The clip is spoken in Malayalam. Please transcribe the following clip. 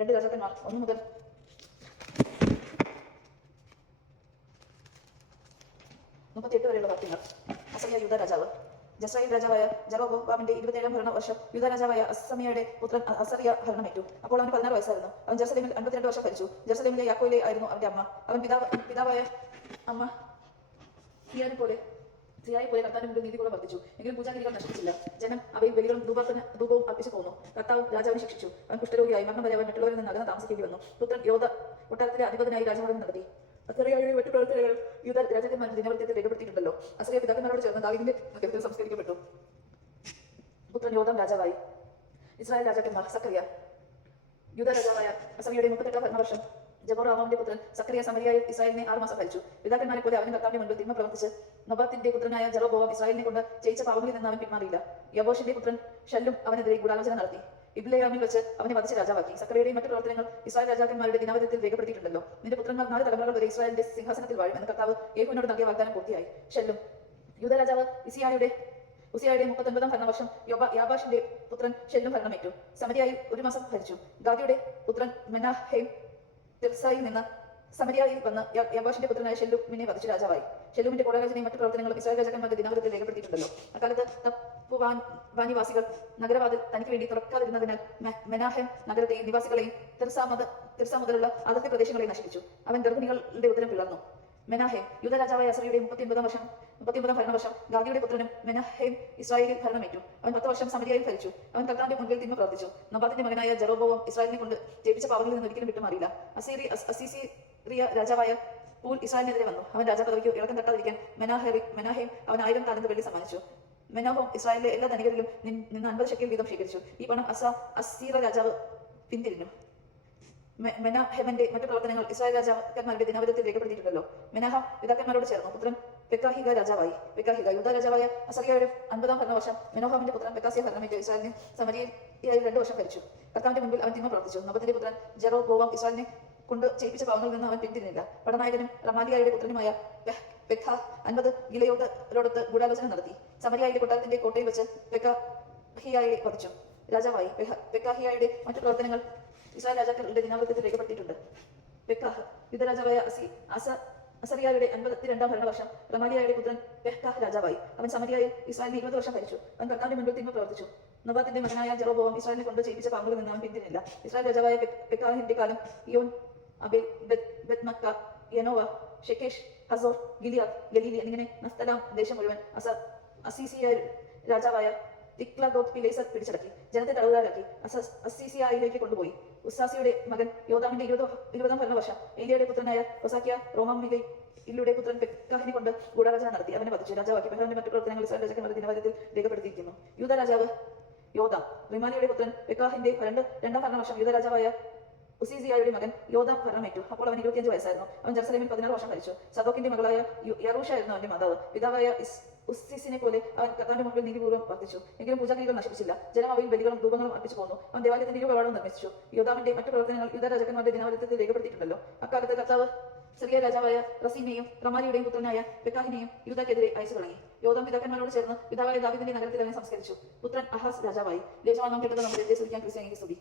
രണ്ട് രാജാക്കന്മാർ 1 മുതൽ 38 വരെയുള്ള വാക്യങ്ങൾ. അസറിയ യൂദാ രാജാവ്. ജസ്രായേൽ രാജാവായ ജെറോബോവാമിന്റെ 27-ാം ഭരണവർഷം യൂദാ രാജാവായ അസമയയുടെ പുത്രൻ അസറിയ ഭരണമേറ്റു. അപ്പോൾ അവന് 16 വയസ്സായിരുന്നു. അവൻ ജെറുസലേമിൽ 52 വർഷം ഭരിച്ചു. ജെറുസലേമിലെ യാക്കോയിലെ ആയിരുന്നു അവന്റെ അമ്മ. അവൻ പിതാവായ അമ്മ സിയായെ പോലെ കർത്താവിന്റെ മുമ്പിൽ നീതികൂടെ വർദ്ധിച്ചു. എങ്കിലും പൂജാഗിരികൾ നശിപ്പിച്ചില്ല. ജനം അവയിൽ ബലികളും ധൂപവും അർപ്പിച്ചു പോന്നു. കർത്താവും രാജാവിനെ ശിക്ഷിച്ചു. അവൻ കുഷ്ഠരോഗിയായി മരണം വരെ അവൻ മറ്റുള്ളവരിൽ നിന്ന് അകന്ന് താമസിക്കേണ്ടി വന്നു. പുത്രൻ യോധ കൊട്ടാരത്തിലെ അധിപതിനായി രാജഭരണം നടത്തി. അസറിയയുടെ മറ്റു പ്രവർത്തനങ്ങൾ യൂദാ രാജാക്കന്മാരുടെ ദിനവൃത്തത്തിൽ രേഖപ്പെടുത്തിയിട്ടുണ്ടല്ലോ. അസറിയ പിതാക്കന്മാരോട് ചേർന്ന് ദാവീദിന്റെ നഗരത്തിൽ സംസ്കരിക്കപ്പെട്ടു. പുത്രൻ യോഥാം രാജാവായി. ഇസ്രായേൽ രാജാക്കന്മാർ. സക്കറിയ. യൂദാ രാജാവായ അസറിയയുടെ 38-ാം ഭരണവർഷം ജെറോബോവാമിന്റെ പുത്രൻ സക്കറിയ സമരിയായിൽ ഇസ്രായേലിനെ 6 മാസം ഭരിച്ചു. പിതാക്കന്മാരെ പോലെ അവന് കർത്താവിന്റെ മുൻപിൽ തിന്മ പ്രവർത്തിച്ച് നബാത്തിന്റെ പുത്രനായ ജെറോബോവാം ഇസ്രായേലിനെ കൊണ്ട് ചെയ്യിച്ച പാപങ്ങളിൽ നിന്ന് അവൻ പിന്മാറിയില്ല. യബോഷിന്റെ പുത്രൻ ഷല്ലും അവനെതിരെ ഗൂഢാലോചന നടത്തി. ഇബ്ലെയാമിൽ വെച്ച് അവനെ വധിച്ച് രാജാവാക്കി. സക്കറിയയുടെയും മറ്റു പ്രവർത്തനങ്ങൾ ഇസ്രായേൽ രാജാക്കന്മാരുടെ ദിനവൃത്തത്തിൽ രേഖപ്പെടുത്തിയിട്ടുണ്ടല്ലോ. നിന്റെ പുത്രന്മാർ 4 തലമുറകൾ വരെ ഇസ്രായേലിന്റെ സിംഹാസനത്തിൽ വാഴും എന്ന് കർത്താവ് യേഹൂവിനോട് നൽകിയ വാഗ്ദാനം പൂർത്തിയായി. ഷല്ലും. യൂദാ രാജാവ് ഉസിയായുടെ 39-ാം ഭരണവർഷം യാബാഷിന്റെ പുത്രൻ ഷെല്ലും ഭരണമേറ്റു. സമരിയായിൽ 1 മാസം ഭരിച്ചു. ഗാദിയുടെ പുത്രൻ മെനാഹേം തിർസായിൽ നിന്ന് സമരിയായിൽ വന്ന് യാബാഷിന്റെ പുത്രനായ ഷെല്ലുമിനെ വധിച്ചു രാജാവായി. ഷെല്ലുമിന്റെ ഗൂഢാലോചനയും മറ്റു പ്രവർത്തനങ്ങളും ഇസ്രായേൽ രാജാക്കന്മാരുടെ ദിനവൃത്തത്തിൽ രേഖപ്പെടുത്തിയിട്ടുണ്ടല്ലോ. അക്കാലത്ത് തപ്പുവാനിവാസികൾ നഗരവാതിൽ തനിക്ക് വേണ്ടി തുറക്കാതിരുന്നതിനാൽ മെനാഹേം നഗരത്തെയും നിവാസികളെയും തിർസ മുതലുള്ള അതിർത്തി പ്രദേശങ്ങളെയും നശിപ്പിച്ചു. അവൻ ഗർഭിണികളുടെ ഉദരം പിളർന്നു. മെനാഹേം. യൂദാ രാജാവായ അസറിയുടെ 39-ാം ഭരണവർഷം ഗാദിയുടെ പുത്രനും മെനാഹേം ഇസ്രായേലിൽ ഭരണമേറ്റു. അവൻ 10 വർഷം സമരിയായിൽ ഭരിച്ചു. അവൻ കർത്താവിന്റെ മുൻപിൽ തിന്മ പ്രവർത്തിച്ചു. നബാത്തിന്റെ മകനായ ജെറോബോവാം ഇസ്രായേലിനെ കൊണ്ട് ജയിപ്പിച്ച പാപങ്ങളിൽ നിന്ന് ഒരിക്കലും വിട്ടുമാറിയില്ല. അസീസിയ രാജാവായ പൂൽ ഇസ്രായേലിനെതിരെ വന്നു. അവൻ രാജാപദവിക്ക് ഇളക്കം തട്ടാതിരിക്കാൻ മെനാഹേം അവൻ 1000 താലന്ത് വെള്ളി സമ്മാനിച്ചു. മെനാഹോം ഇസ്രായേലിലെ എല്ലാ ധനികരിലും നിന്ന് 50 ഷെക്കേൽ വീതം സ്വീകരിച്ചു. ഈ പണം അസീറ രാജാവ് പിന്തിരിഞ്ഞു. മെനാഹേമിന്റെ മറ്റു പ്രവർത്തനങ്ങൾ ഇസ്രായേൽ രാജാക്കന്മാരുടെ ദിനവൃത്തത്തിൽ രേഖപ്പെടുത്തിയിട്ടുണ്ടല്ലോ. മെനാഹാം പിതാക്കന്മാരോട് ചേർന്നു. പുത്രൻ പെക്കാഹിക രാജാവായി. യൂദാ രാജാവായ അസറിയയുടെ 50-ാം ഭരണവർഷം മെനോഹാമിന്റെ പുത്രൻ പെക്കാസിയ ഭരണമേറ്റു. ഇസ്രായേലിനെ സമരിയയിൽ 2 വർഷം ഭരിച്ചു. കർത്താവിന്റെ മുൻപിൽ അവൻ തിന്മ പ്രവർത്തിച്ചു. നബത്തിന്റെ പുത്രൻ ജെറോബോവാം ഇസ്രായേലിനെ കൊണ്ട് ചെയ്യിപ്പിച്ച പാവങ്ങളിൽ നിന്ന് അവൻ പിന്തിരിഞ്ഞില്ല. പടനായകനും റമാലിയായുടെ പുത്രനുമായ പെക്ക 50 ഗിലെയോടൊത്ത് ഗൂഢാലോചന നടത്തി. സമരിയായിലെ കൊട്ടാരത്തിന്റെ കോട്ടയിൽ വെച്ച് പെക്കാഹിയായെ വധിച്ചു. രാജാവായി. പെക്കാഹിയായുടെ മറ്റു പ്രവർത്തനങ്ങൾ ഇസ്രായേൽ രാജാക്കളുടെ ദിനവൃത്തത്തിൽ രേഖപ്പെടുത്തിയിട്ടുണ്ട്. പെക്കാഹ്. യൂദാ രാജാവായ അസറിയായുടെ 52-ാം ഭരണവർഷം റമാലിയായുടെ പുത്രൻ പെക്കാഹ് രാജാവായി. അവൻ സമരിയായിൽ ഇസ്രായേലിനെ 20 വർഷം ഭരിച്ചു. അവൻ കർത്താവിന്റെ മുൻപിൽ തിന്മ പ്രവർത്തിച്ചു. നബാത്തിന്റെ മകനായ ജെറോബോവാം ഇസ്രായേലിനെ കൊണ്ട് ചെയ്യിപ്പിച്ച പാപങ്ങളിൽ നിന്ന് അവൻ പിന്തിരിഞ്ഞില്ല. ഇസ്രായേൽ രാജാവായ പെക്കാഹിന്റെ കാലം ഇയോൻ, അബേൽ, ബെത്മക്ക, യനോവ, ഷെക്കേഷ്, ഹസോർ, ഗിലിയാദ്, ഗലീലി എന്നിങ്ങനെ നഫ്തലാം ദേശം മുഴുവൻ അസീസിയ രാജാവായ തിക്ലഗോത്ത് പിലേസർ പിടിച്ചടക്കി. ജനത്തെ തടവുകാരാക്കി അസീസിയയിലേക്ക് കൊണ്ടുപോയി. ഉസാസിയുടെ മകൻ യോഥാമിന്റെ 20-ാം ഭരണവർഷം ഏലിയയുടെ പുത്രനായ ഒസാക്കിയ റോമാമിലയുടെ പുത്രൻ പെക്കാഹിനെ കൊണ്ട് ഗൂഢാലോചന നടത്തി അവനെ വധിച്ചു രാജാവാക്കി. പെക്കാഹിന്റെ മറ്റു പ്രവർത്തനങ്ങൾ ഇസ്രായേൽ രാജാക്കന്മാരുടെ ദിനവൃത്തത്തിൽ രേഖപ്പെടുത്തിയിരിക്കുന്നു. യൂദാ രാജാവ് യോഥാം. റിമാലിയുടെ പുത്രൻ പെക്കാഹിന്റെ 2-ാം ഭരണവർഷം യൂദാ രാജാവായ ഉസീസിയായുടെ മകൻ യോഥാം ഭരണമേറ്റു. അപ്പോൾ അവൻ 25 വയസ്സായിരുന്നു. അവൻ ജെറുസലേമിൽ 16 വർഷം ഭരിച്ചു. സദോക്കിന്റെ മകളായ യറൂഷായിരുന്നു അവന്റെ മാതാവ്. പിതാവായ ഉസ്സിസിനെ പോലെ അവൻ കർത്താവിന്റെ മുമ്പിൽ നീതിപൂർവ്വം വർദ്ധിച്ചു. എങ്കിലും പൂജാഗിരികൾ നശിപ്പിച്ചില്ല. ജനം അവയിൽ ബലികളും ധൂപങ്ങളും അർപ്പിച്ചു പോന്നു. അവൻ ദേവാലയത്തിന്റെ കവാടവും നിർമ്മിച്ചു. യോഥാമിന്റെ മറ്റു പ്രവർത്തനങ്ങൾ യൂദാ രാജാക്കന്മാരുടെ ദിനവൃത്തത്തിൽ രേഖപ്പെടുത്തിയിട്ടുണ്ടല്ലോ. അക്കാലത്ത് കർത്താവ് സിറിയ രാജാവായ റസീനെയും റമാലിയുടെയും പുത്രനായ പെക്കാഹിനെയും യൂദാക്കെതിരെ അയച്ചു തുടങ്ങി. യോഥാം പിതാക്കന്മാരോട് ചേർന്ന് പിതാവായ ദാവീദിന്റെ നഗരത്തിൽ അവനെ സംസ്കരിച്ചു. പുത്രൻ അഹാസ് രാജാവായി. ദേശമാനം കേട്ടത് നമ്മുടെ സ്തുതി.